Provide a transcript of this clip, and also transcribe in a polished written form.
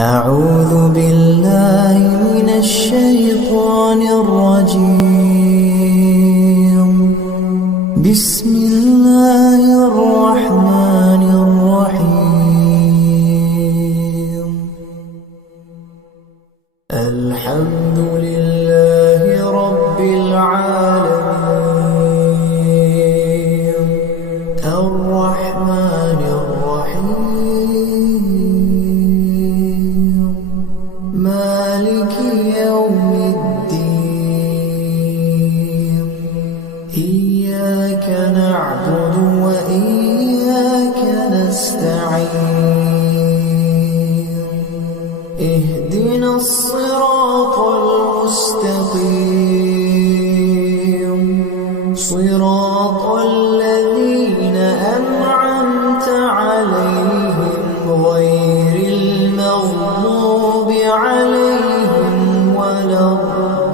أعوذ بالله من الشيطان الرجيم. بسم الله الرحمن الرحيم. الحمد لله رب العالمين الرحمن الرحيم مالك يوم الدين. إياك نعبد وإياك نستعين. اهدنا الصراط المستقيم صراط الذين أنعمت عليهم غير المغضوب عليهم ولا الضالين.